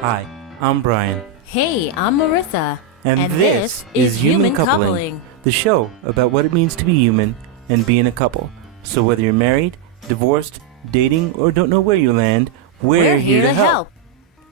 Hi, I'm Brian. Hey, I'm Merisa. And this is Human Coupling, the show about what it means to be human and be in a couple. So whether you're married, divorced, dating, or don't know where you land, we're here to help.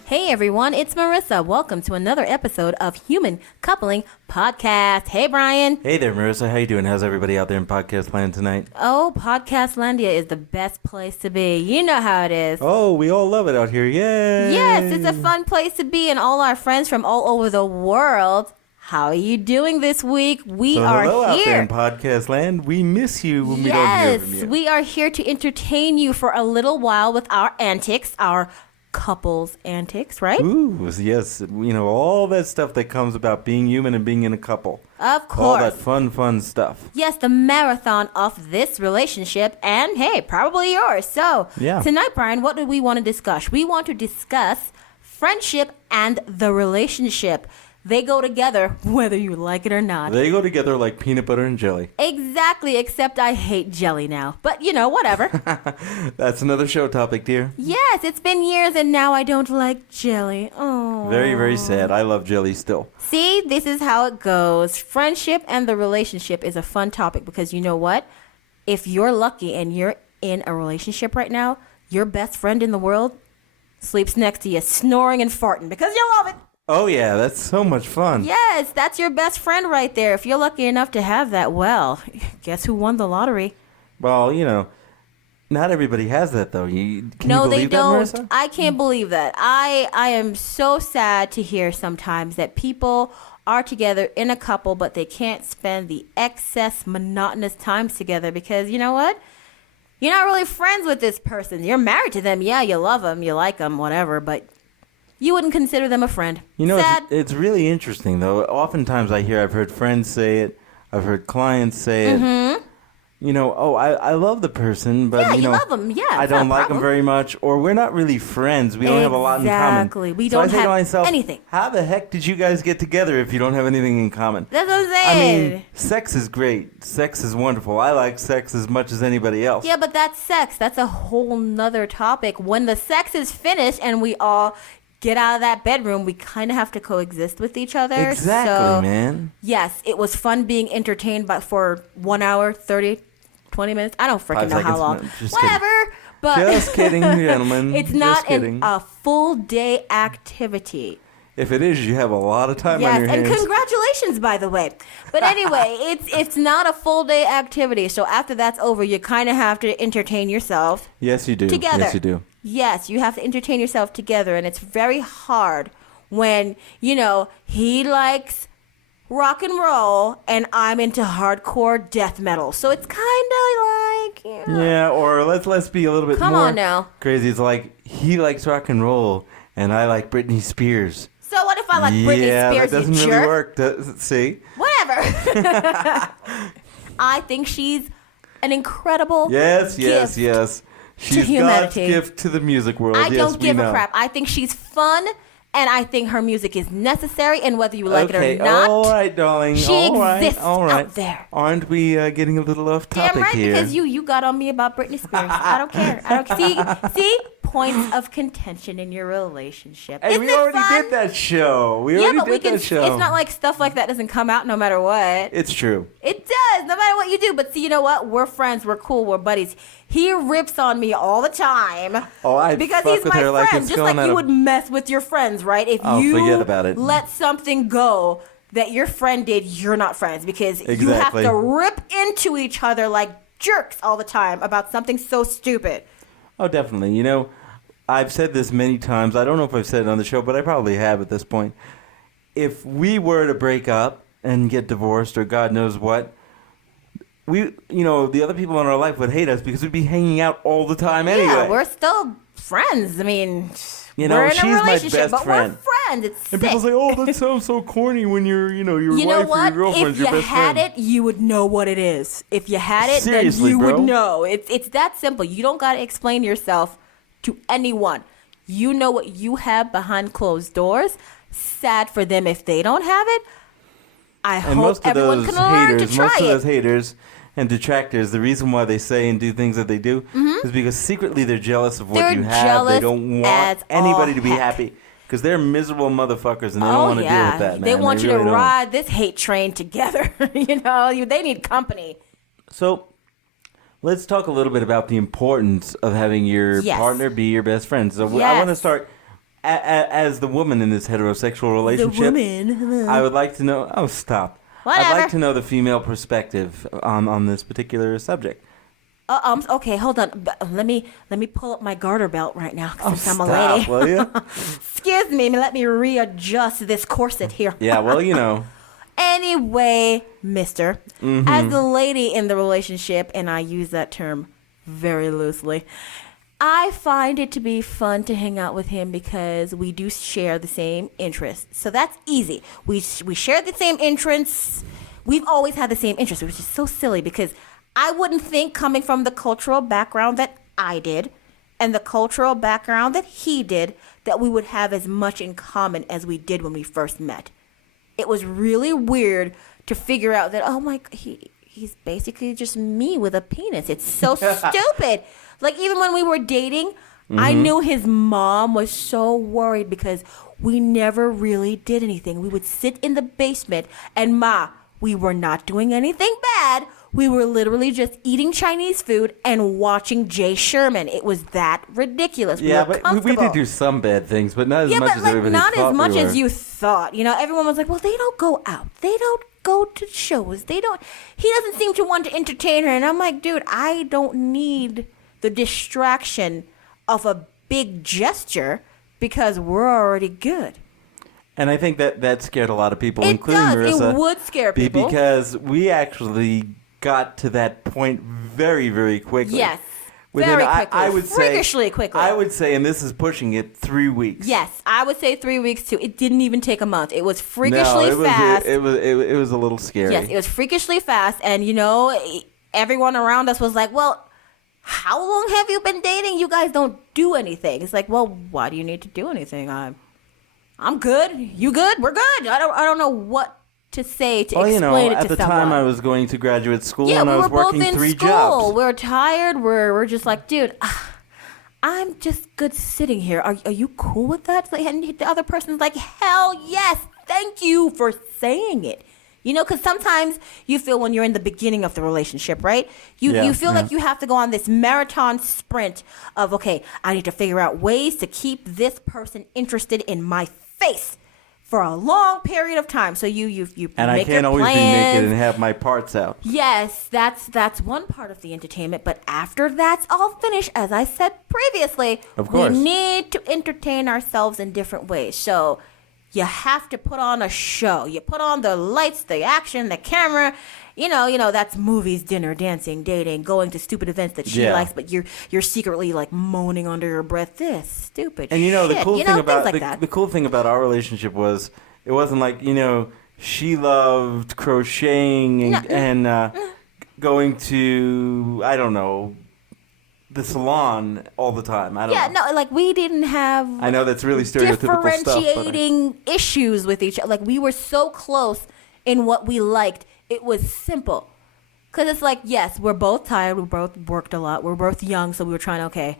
Hey everyone, it's Merisa. Welcome to another episode of Human Coupling Podcast. Hey Brian. Hey there, Marissa. How you doing? How's everybody out there in podcast land tonight? Oh, Podcastlandia is the best place to be. You know how it is. Oh, we all love it out here. Yay! Yes, it's a fun place to be, and all our friends from all over the world. How are you doing this week? We are hello here. Out there in podcast land. We miss you when we don't hear from you. Yes, we are here to entertain you for a little while with our antics, our couples antics, right? Ooh, yes. You know, all that stuff that comes about being human and being in a couple. Of course. All that fun stuff. Yes, the marathon of this relationship and, hey, probably yours. So, Tonight, Brian, what do we want to discuss? We want to discuss friendship and the relationship. They go together whether you like it or not. They go together like peanut butter and jelly. Exactly, except I hate jelly now. But, you know, whatever. That's another show topic, dear. Yes, it's been years and now I don't like jelly. Oh. Very, very sad. I love jelly still. See, this is how it goes. Friendship and the relationship is a fun topic because you know what? If you're lucky and you're in a relationship right now, your best friend in the world sleeps next to you, snoring and farting because you love it. Oh, yeah, that's so much fun. Yes, that's your best friend right there. If you're lucky enough to have that, well, guess who won the lottery? Well, you know, not everybody has that, though. Can you no, believe they don't. That, Marissa? I can't believe that. I am so sad to hear sometimes that people are together in a couple, but they can't spend the excess monotonous times together because, you know what? You're not really friends with this person. You're married to them. Yeah, you love them, you like them, whatever, but you wouldn't consider them a friend. You know, sad. it's really interesting, though. Oftentimes I've heard friends say it. I've heard clients say it. You know, I love the person, but, you love them. Yeah, I don't like them very much, or we're not really friends. We don't have a lot in common. Exactly. We don't have myself, anything. How the heck did you guys get together if you don't have anything in common? That's what I'm saying. I mean, sex is great. Sex is wonderful. I like sex as much as anybody else. Yeah, but that's sex. That's a whole nother topic. When the sex is finished and we all get out of that bedroom, we kind of have to coexist with each other. Exactly, so, man. Yes, it was fun being entertained for 1 hour, 30, 20 minutes. I don't freaking know how long. Whatever. Kidding. But just kidding, gentlemen. It's not a full day activity. If it is, you have a lot of time on your hands. Yes, and congratulations, by the way. But anyway, it's not a full day activity. So after that's over, you kind of have to entertain yourself. Yes, you do. Together. Yes, you do. Yes, you have to entertain yourself together, and it's very hard when, you know, he likes rock and roll and I'm into hardcore death metal. So it's kind of like, you know. Yeah, or let's be a little bit Come more on now. crazy. It's like he likes rock and roll and I like Britney Spears. So what if I like Britney Spears, that doesn't you really jerk? work. See? Whatever. I think she's an incredible Yes. gift. She's God's gift to the music world. I don't give a crap. I think she's fun, and I think her music is necessary, and whether you like it or not, all right, darling. she exists out there. Aren't we getting a little off topic Damn right, here? because you got on me about Britney Spears. I don't care. See? Points of contention in your relationship. Hey, Isn't we it already fun? did that show. We already did that show. It's not like stuff like that doesn't come out no matter what. It's true. It does, no matter what you do. But see, you know what? We're friends. We're cool. We're buddies. He rips on me all the time. Oh, I because fuck he's with my her friend. like it's Just going like you would mess with your friends, right? If you forget about it. let something go that your friend did, you're not friends because you have Exactly. to rip into each other like jerks all the time about something so stupid. Oh, definitely. You know, I've said this many times. I don't know if I've said it on the show, but I probably have at this point. If we were to break up and get divorced or God knows what, the other people in our life would hate us because we'd be hanging out all the time anyway. Yeah, we're still friends. I mean, you know, we're in she's a relationship, my best friend. But we're friends. It's And sick. people say, "Oh, that sounds so corny when your You wife know or what? your girlfriend's If your you best had friend." it, you would know what it is. If you had it, Seriously, then you bro. would know. It's that simple. You don't got to explain yourself to anyone. You know what you have behind closed doors. Sad for them if they don't have it. I hope everyone can learn to try most of it. those haters and detractors, the reason why they say and do things that they do is because secretly they're jealous of what They're you have. They jealous don't as want anybody all to be heck. happy. Because they're miserable motherfuckers, and they don't want to deal with that, man. They want you really to ride this hate train together. They need company. So, let's talk a little bit about the importance of having your partner be your best friend. So, I want to start as the woman in this heterosexual relationship. The woman. I would like to know... Oh, stop. Whatever. I'd like to know the female perspective on this particular subject. Okay, hold on. Let me pull up my garter belt right now since I'm a lady. Stop, will you? Excuse me. Let me readjust this corset here. Yeah, well, Anyway, mister, as the lady in the relationship, and I use that term very loosely, I find it to be fun to hang out with him because we do share the same interests. So that's easy. We share the same interests. We've always had the same interests, which is so silly because I wouldn't think, coming from the cultural background that I did and the cultural background that he did, that we would have as much in common as we did when we first met. It was really weird to figure out that, oh my, he's basically just me with a penis. It's so stupid. Like, even when we were dating, I knew his mom was so worried because we never really did anything. We would sit in the basement and, Ma, we were not doing anything bad. We were literally just eating Chinese food and watching Jay Sherman. It was that ridiculous. Yeah, but we did do some bad things, but not as much as everybody thought. Not as much as you thought. Everyone was like, well, they don't go out. They don't go to shows. He doesn't seem to want to entertain her. And I'm like, dude, I don't need the distraction of a big gesture because we're already good. And I think that scared a lot of people, including Marissa. It would scare people. Because we actually got to that point very, very quickly. Yes. Very quickly. I would freakishly quickly. I would say, and this is pushing it, 3 weeks. Yes, I would say 3 weeks too. It didn't even take a month. It was freakishly fast. It was a little scary. Yes, it was freakishly fast. And, everyone around us was like, well, how long have you been dating? You guys don't do anything. It's like, well, why do you need to do anything? I'm good. You good? We're good. I don't know what to say to explain it to someone. At the time I was going to graduate school and I was working 3 jobs. We're tired. We're just like, dude, I'm just good sitting here. Are you cool with that? And the other person's like, hell yes. Thank you for saying it. Because sometimes you feel when you're in the beginning of the relationship, right? You feel like you have to go on this marathon sprint of, okay, I need to figure out ways to keep this person interested in my face for a long period of time. So you and make I can't your always plans. be naked and have my parts out. Yes, that's one part of the entertainment. But after that's all finished, as I said previously, of course, we need to entertain ourselves in different ways. So you have to put on a show. You put on the lights, the action, the camera. That's movies, dinner, dancing, dating, going to stupid events that she likes, but you're secretly like moaning under your breath. This stupid and shit. The cool thing about the cool thing about our relationship was it wasn't like she loved crocheting and going to the salon all the time. I don't know. We didn't have. I know that's really stereotypical stuff. Differentiating issues with each other. Like, we were so close in what we liked. It was simple. Because it's like, yes, we're both tired. We both worked a lot. We're both young. So we were trying to,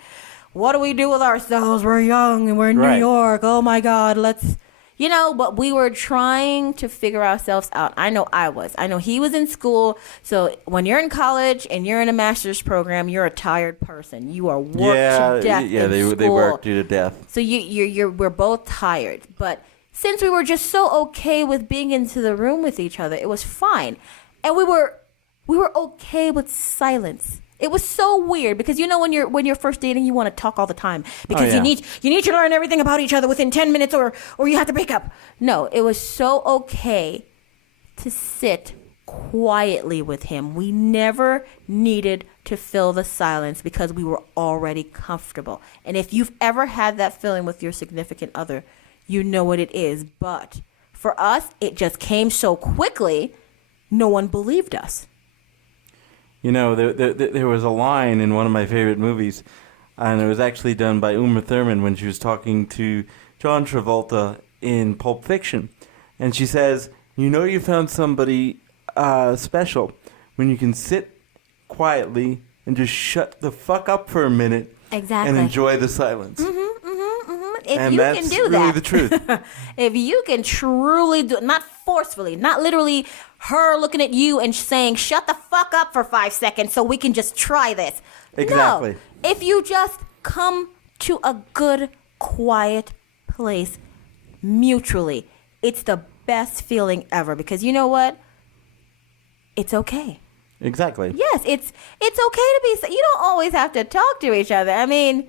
what do we do with ourselves? We're young and we're in New York. Oh, my God. Let's, but we were trying to figure ourselves out. I know I was. I know he was in school. So when you're in college and you're in a master's program, you're a tired person. You are worked to death. Yeah, they worked you to death. So we're both tired. But since we were just so okay with being into the room with each other, it was fine. And we were okay with silence. It was so weird because when you're first dating, you want to talk all the time because you need to learn everything about each other within 10 minutes or you have to break up. No, it was so okay to sit quietly with him. We never needed to fill the silence because we were already comfortable. And if you've ever had that feeling with your significant other, you know what it is. But for us, it just came so quickly, no one believed us. There was a line in one of my favorite movies, and it was actually done by Uma Thurman when she was talking to John Travolta in Pulp Fiction. And she says, you found somebody special when you can sit quietly and just shut the fuck up for a minute exactly, and enjoy the silence. if you can do that, really the truth. if you can truly do, not forcefully, not literally her looking at you and saying, "Shut the fuck up for 5 seconds, so we can just try this." Exactly. No, if you just come to a good, quiet place mutually, it's the best feeling ever, because you know what? It's okay. Exactly. Yes, it's okay to be. You don't always have to talk to each other. I mean,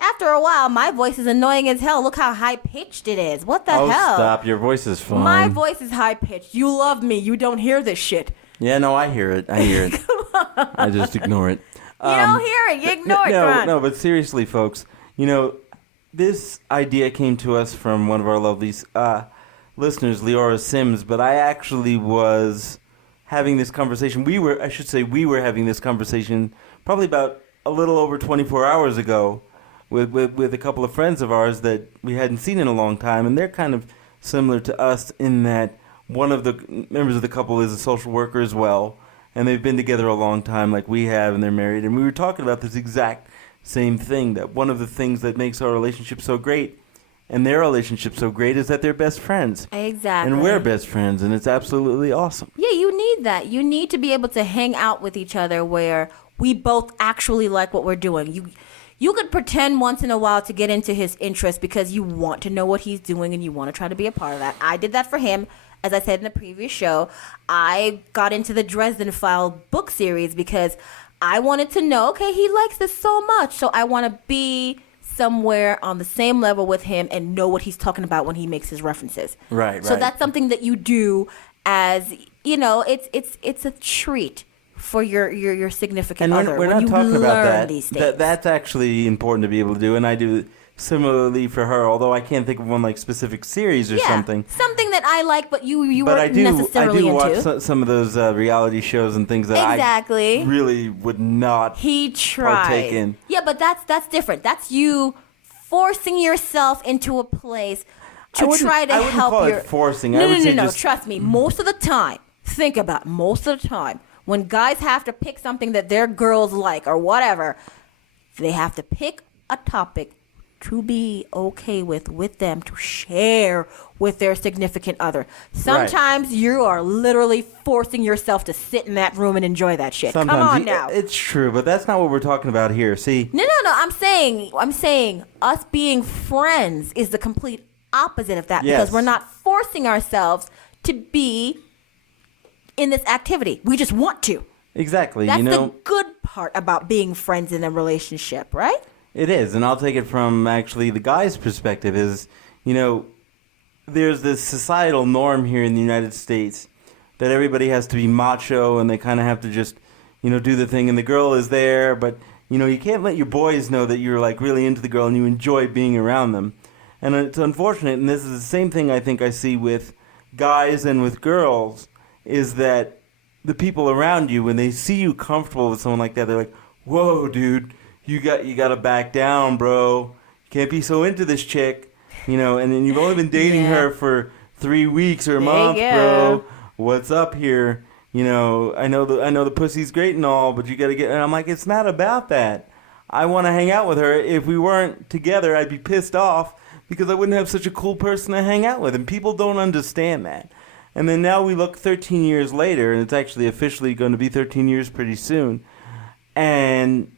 after a while, my voice is annoying as hell. Look how high pitched it is. What the hell? Oh, stop! Your voice is fine. My voice is high pitched. You love me. You don't hear this shit. Yeah, no, I hear it. Come on. I just ignore it. You don't hear it. You ignore it, Ron. No, but seriously, folks, this idea came to us from one of our lovely listeners, Leora Sims, but I actually was having this conversation. We were having this conversation probably about a little over 24 hours ago with a couple of friends of ours that we hadn't seen in a long time, and they're kind of similar to us in that one of the members of the couple is a social worker as well, and they've been together a long time like we have, and they're married, and we were talking about this exact same thing, that one of the things that makes our relationship so great and their relationship so great is that they're best friends. Exactly. And we're best friends, and it's absolutely awesome. Yeah, you need that. You need to be able to hang out with each other where we both actually like what we're doing. You could pretend once in a while to get into his interest because you want to know what he's doing and you want to try to be a part of that. I did that for him. As I said in the previous show, I got into the Dresden File book series because I wanted to know, okay, he likes this so much, so I want to be somewhere on the same level with him and know what he's talking about when he makes his references. Right. So that's something that you do as, it's a treat for your significant other. We're not talking about that. These things. That's actually important to be able to do, and I do similarly for her, although I can't think of one like specific series or something. Something that I like, but you weren't necessarily into. I do watch some of those reality shows and things that I really would not partake in. Yeah, but that's different. That's you forcing yourself into a place to try to help call it forcing. No. Trust me. Most of the time, think about it, most of the time, when guys have to pick something that their girls like or whatever, they have to pick a topic to be okay with them, to share with their significant other. Sometimes you are literally forcing yourself to sit in that room and enjoy that shit. Sometimes, come on now. It's true, but that's not what we're talking about here. See? No. I'm saying us being friends is the complete opposite of that, because we're not forcing ourselves to be in this activity. We just want to. Exactly. That's the good part about being friends in a relationship, right? It is, and I'll take it from actually the guy's perspective is, there's this societal norm here in the United States that everybody has to be macho and they kind of have to just, do the thing, and the girl is there, but, you can't let your boys know that you're like really into the girl and you enjoy being around them. And it's unfortunate, and this is the same thing I think I see with guys and with girls, is that the people around you, when they see you comfortable with someone like that, they're like, whoa, dude. You got to back down, bro. You can't be so into this chick, and then you've only been dating her for 3 weeks or a month, bro. What's up here? I know the pussy's great and all, but you got to get. And I'm like, it's not about that. I want to hang out with her. If we weren't together, I'd be pissed off because I wouldn't have such a cool person to hang out with, and people don't understand that. And then now we look 13 years later, and it's actually officially going to be 13 years pretty soon, and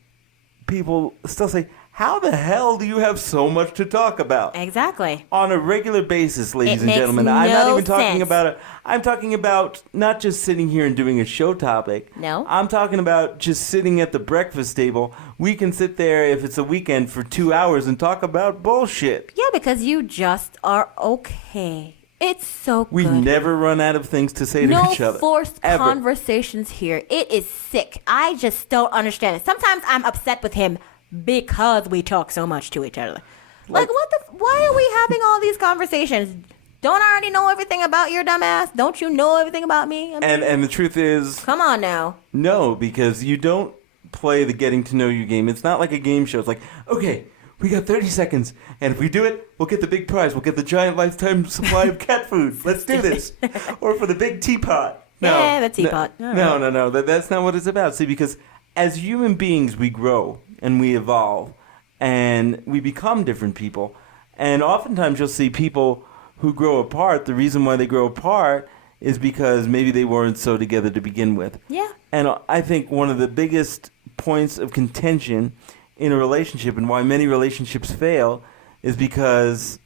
people still say, how the hell do you have so much to talk about? Exactly. On a regular basis, ladies and gentlemen. I'm not even talking about it. I'm talking about not just sitting here and doing a show topic. No. I'm talking about just sitting at the breakfast table. We can sit there if it's a weekend for 2 hours and talk about bullshit. Yeah, because you just are okay. It's so good. We never run out of things to say to each other. No forced conversations here. It is sick. I just don't understand it. Sometimes I'm upset with him because we talk so much to each other. Like why are we having all these conversations? Don't I already know everything about your dumb ass? Don't you know everything about me? And the truth is... Come on now. No, because you don't play the getting to know you game. It's not like a game show. It's like, okay... We got 30 seconds, and if we do it, we'll get the big prize. We'll get the giant lifetime supply of cat food. Let's do this. Or for the big teapot. No, the teapot. No. That's not what it's about. See, because as human beings, we grow, and we evolve, and we become different people. And oftentimes you'll see people who grow apart. The reason why they grow apart is because maybe they weren't so together to begin with. Yeah. And I think one of the biggest points of contention in a relationship and why many relationships fail is because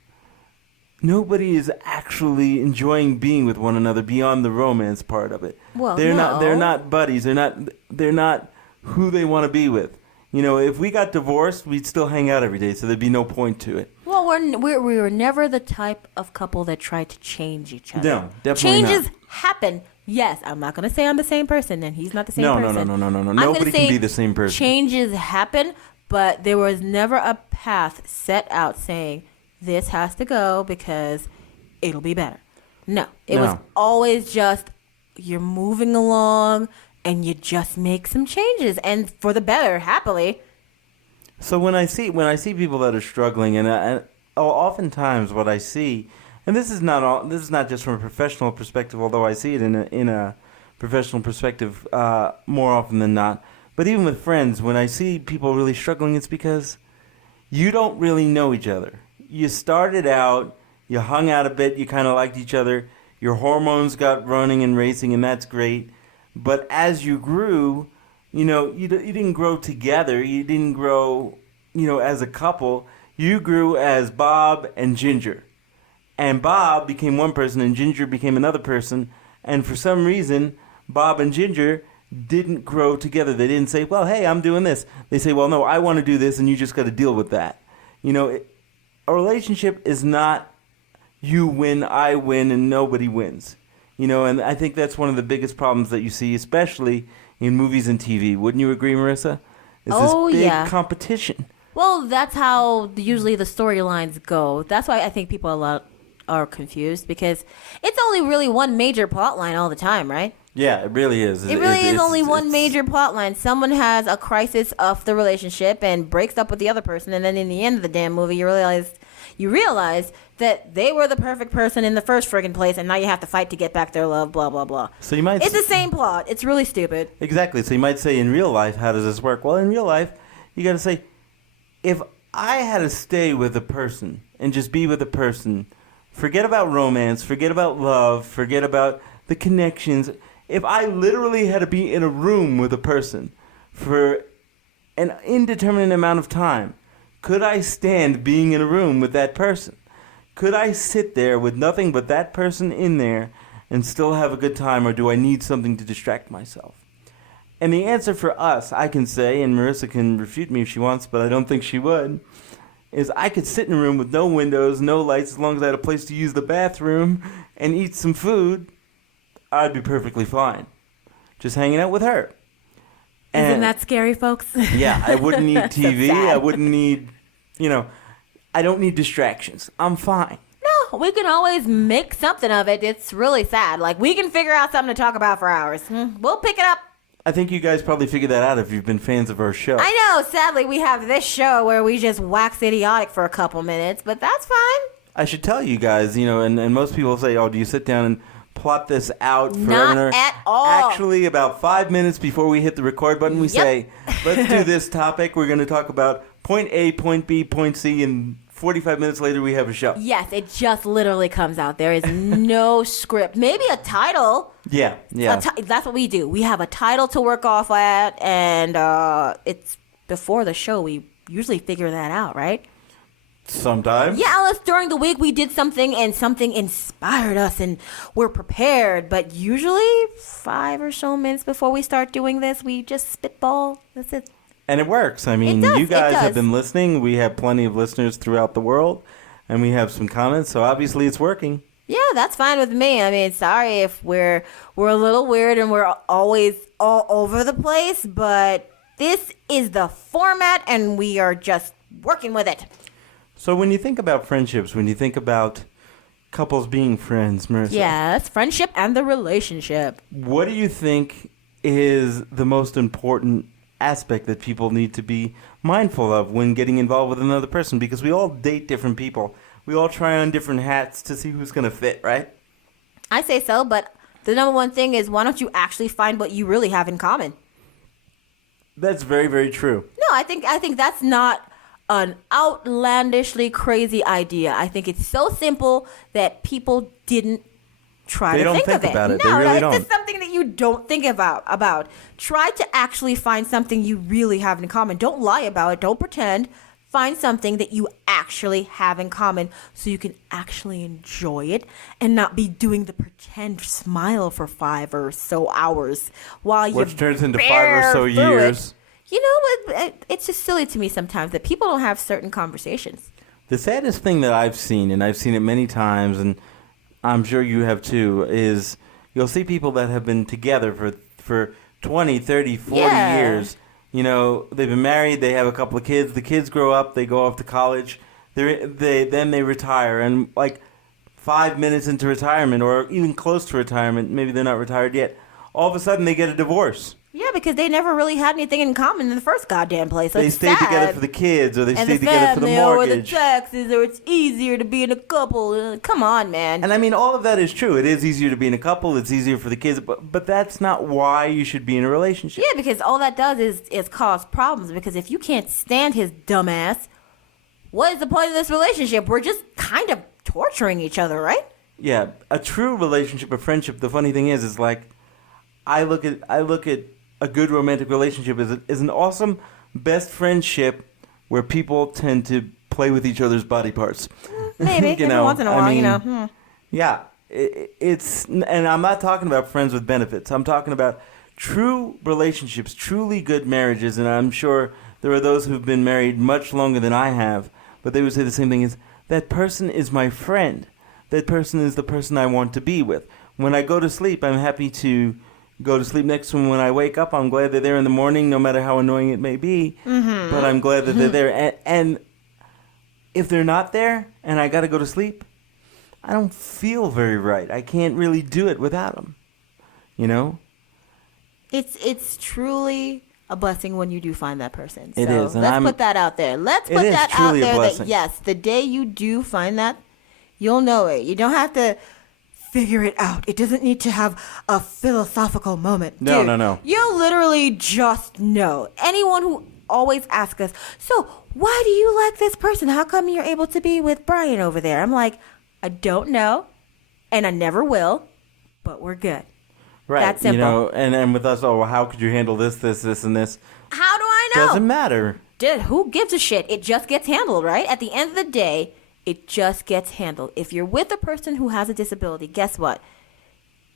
nobody is actually enjoying being with one another beyond the romance part of it. Well, they're no. not buddies. They're not who they want to be with. You know, if we got divorced, we'd still hang out every day, so there'd be no point to it. Well, we were never the type of couple that tried to change each other. No, definitely not. Changes happen. Yes, I'm not going to say I'm the same person, and he's not the same person. No. I'm Nobody gonna say can be the same person. Changes happen, but there was never a path set out saying this has to go because it'll be better. No, it was always just you're moving along and you just make some changes, and for the better, happily. So when I see people that are struggling, and oftentimes what I see, and this is not just from a professional perspective, although I see it in a professional perspective more often than not. But even with friends, when I see people really struggling, it's because you don't really know each other. You started out, you hung out a bit, you kind of liked each other, your hormones got running and racing, and that's great. But as you grew, you didn't grow together. You didn't grow, as a couple. You grew as Bob and Ginger. And Bob became one person and Ginger became another person. And for some reason, Bob and Ginger didn't grow together. They didn't say, well, hey, I'm doing this. They say, well, no, I want to do this and you just got to deal with that. A relationship is not you win, I win, and nobody wins. And I think that's one of the biggest problems that you see, especially in movies and TV. Wouldn't you agree, Marissa? Is this big competition. Well, that's how usually the storylines go. That's why I think people are confused, because it's only really one major plot line all the time, right? Yeah, it really is. It really is only one major plot line. Someone has a crisis of the relationship and breaks up with the other person, and then in the end of the damn movie, you realize that they were the perfect person in the first friggin' place, and now you have to fight to get back their love, blah, blah, blah. So it's the same plot. It's really stupid. Exactly. So you might say, in real life, how does this work? Well, in real life, you got to say, if I had to stay with a person and just be with a person, forget about romance, forget about love, forget about the connections. If I literally had to be in a room with a person for an indeterminate amount of time, could I stand being in a room with that person? Could I sit there with nothing but that person in there and still have a good time, or do I need something to distract myself? And the answer for us, I can say, and Marissa can refute me if she wants, but I don't think she would, is I could sit in a room with no windows, no lights, as long as I had a place to use the bathroom and eat some food, I'd be perfectly fine. Just hanging out with her. Isn't that scary, folks? Yeah, I wouldn't need TV. So I wouldn't need, I don't need distractions. I'm fine. No, we can always make something of it. It's really sad. Like, we can figure out something to talk about for hours. We'll pick it up. I think you guys probably figured that out if you've been fans of our show. I know. Sadly, we have this show where we just wax idiotic for a couple minutes, but that's fine. I should tell you guys, and most people say, oh, do you sit down and plot this out for Not at all. Actually, about 5 minutes before we hit the record button, we say, let's do this topic. We're going to talk about point A, point B, point C, and 45 minutes later we have a show. Yes, it just literally comes out. There is no script. Maybe a title. Yeah. That's what we do. We have a title to work off at, and it's before the show. We usually figure that out, right? Sometimes. Yeah, unless during the week we did something and something inspired us and we're prepared. But usually 5 or so minutes before we start doing this, we just spitball. That's it. And it works. I mean, you guys have been listening. We have plenty of listeners throughout the world, and we have some comments, so obviously it's working. Yeah, that's fine with me. I mean, sorry if we're a little weird and we're always all over the place, but this is the format, and we are just working with it. So when you think about friendships, when you think about couples being friends, Marissa. Yes, friendship and the relationship. What do you think is the most important aspect that people need to be mindful of when getting involved with another person? Because we all date different people. We all try on different hats to see who's going to fit, right? I say so, but the number one thing is, why don't you actually find what you really have in common? That's very, very true. No, I think that's not an outlandishly crazy idea. I think it's so simple that people didn't try to think of it. About it. No, they really it's don't. just something that you don't think about. Try to actually find something you really have in common. Don't lie about it. Don't pretend. Find something that you actually have in common so you can actually enjoy it and not be doing the pretend smile for 5 or so hours while you Which turns into 5 or so years. You know what? It's just silly to me sometimes that people don't have certain conversations. The saddest thing that I've seen, and I've seen it many times, and I'm sure you have too, is you'll see people that have been together for 20, 30, 40 years. You know, they've been married, they have a couple of kids, the kids grow up, they go off to college, then they retire, and like 5 minutes into retirement, or even close to retirement, maybe they're not retired yet, all of a sudden they get a divorce. Yeah, because they never really had anything in common in the first goddamn place. So they stayed together for the kids, or they stayed together for the mortgage. Or the taxes, or it's easier to be in a couple. Come on, man. And I mean, all of that is true. It is easier to be in a couple. It's easier for the kids. But that's not why you should be in a relationship. Yeah, because all that does is cause problems. Because if you can't stand his dumb ass, what is the point of this relationship? We're just kind of torturing each other, right? Yeah, a true relationship, a friendship, the funny thing is like, I look at a good romantic relationship is an awesome best friendship where people tend to play with each other's body parts. Maybe every once in a while, I mean, Yeah, it's, and I'm not talking about friends with benefits. I'm talking about true relationships, truly good marriages, and I'm sure there are those who've been married much longer than I have, but they would say the same thing: is that person is my friend. That person is the person I want to be with. When I go to sleep, I'm happy to go to sleep next to them. When I wake up, I'm glad they're there in the morning, no matter how annoying it may be. Mm-hmm. But I'm glad that they're there. And if they're not there and I got to go to sleep, I don't feel very right. I can't really do it without them. You know? It's truly a blessing when you do find that person. It is. And let's put that out there. Let's put that out there that, yes, the day you do find that, you'll know it. You don't have to figure it out. It doesn't need to have a philosophical moment. No, Dude, no. You'll literally just know. Anyone who always asks us, so why do you like this person? How come you're able to be with Brian over there? I'm like, I don't know, and I never will, but we're good. Right. That's simple. You know, and with us, well, how could you handle this, and this? How do I know? Doesn't matter. Dude, who gives a shit? It just gets handled, right? At the end of the day, it just gets handled. If you're with a person who has a disability, guess what?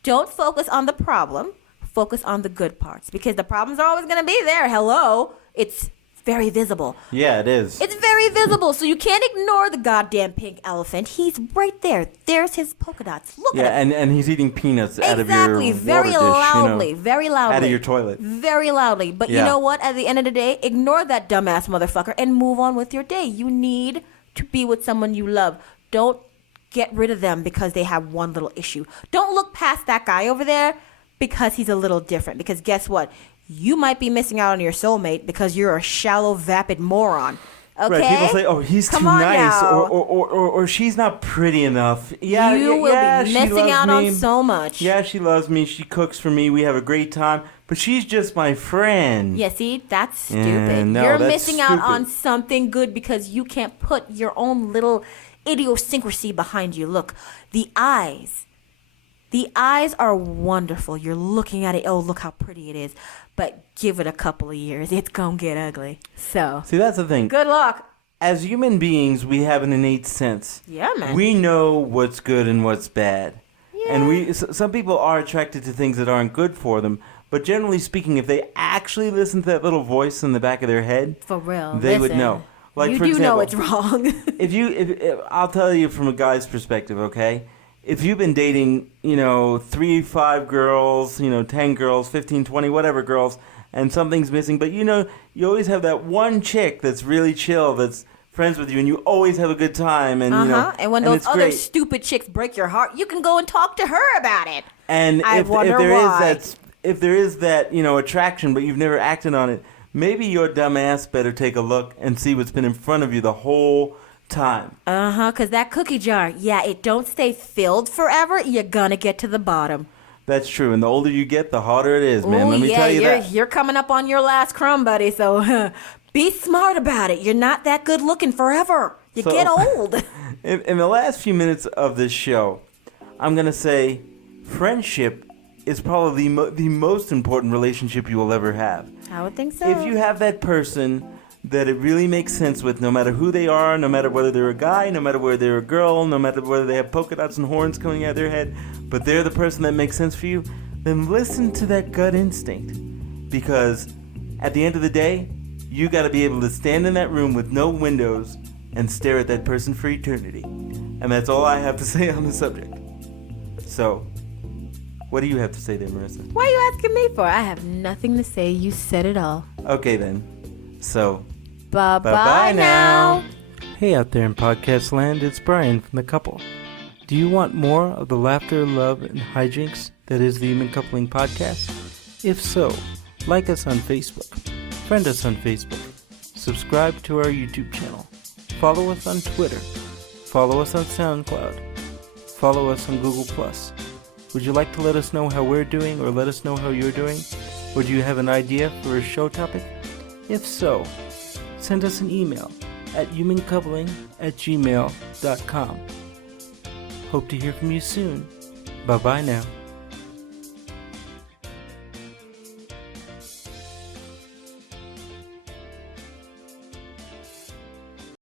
Don't focus on the problem. Focus on the good parts. Because the problems are always going to be there. Hello? It's very visible. Yeah, it is. It's very visible. So you can't ignore the goddamn pink elephant. He's right there. There's his polka dots. Look at him. Yeah, and he's eating peanuts out of your Exactly. Very water dish, loudly. Very loudly. Out of your toilet. Very loudly. But you know what? At the end of the day, ignore that dumbass motherfucker and move on with your day. You need to be with someone you love. Don't get rid of them because they have one little issue. Don't look past that guy over there because he's a little different. Because guess what? You might be missing out on your soulmate because you're a shallow, vapid moron. Okay? Right, people say, "Oh, he's too nice," or "She's not pretty enough." Yeah, you will be missing out on so much. Yeah, she loves me. She cooks for me. We have a great time. But she's just my friend. Yeah, see, that's stupid. No, you're that's missing out on something good because you can't put your own little idiosyncrasy behind you. Look, the eyes. The eyes are wonderful. You're looking at it. Oh, look how pretty it is. But give it a couple of years. It's going to get ugly. So, see, that's the thing. Good luck. As human beings, we have an innate sense. Yeah, man. We know what's good and what's bad. Yeah. And some people are attracted to things that aren't good for them. But generally speaking, if they actually listen to that little voice in the back of their head, for real, they would know. Like, you for do example, know it's wrong. if I'll tell you from a guy's perspective, okay? If you've been dating, 3, 5 girls, 10 girls, 15, 20, whatever girls, and something's missing, but you always have that one chick that's really chill, that's friends with you, and you always have a good time, and and when those other stupid chicks break your heart, you can go and talk to her about it. And if there is that attraction, but you've never acted on it, maybe your dumb ass better take a look and see what's been in front of you the whole time. Because that cookie jar, it don't stay filled forever. You're gonna get to the bottom. That's true, and the older you get, the harder it is, man. Let me tell you that. You're coming up on your last crumb, buddy, so Be smart about it. You're not that good looking forever. You get old. In the last few minutes of this show, I'm going to say friendship is probably the most important relationship you will ever have. I would think so. If you have that person that it really makes sense with, no matter who they are, no matter whether they're a guy, no matter whether they're a girl, no matter whether they have polka dots and horns coming out of their head, but they're the person that makes sense for you, then listen to that gut instinct. Because at the end of the day, you got to be able to stand in that room with no windows and stare at that person for eternity. And that's all I have to say on the subject. So, what do you have to say there, Marissa? Why are you asking me for? I have nothing to say. You said it all. Okay then. So, bye-bye now. Hey out there in podcast land, it's Brian from The Couple. Do you want more of the laughter, love, and hijinks that is the Human Coupling Podcast? If so, like us on Facebook, friend us on Facebook, subscribe to our YouTube channel, follow us on Twitter, follow us on SoundCloud, follow us on Google+. Would you like to let us know how we're doing or let us know how you're doing? Or do you have an idea for a show topic? If so, send us an email at humancoupling@gmail.com. Hope to hear from you soon. Bye-bye now.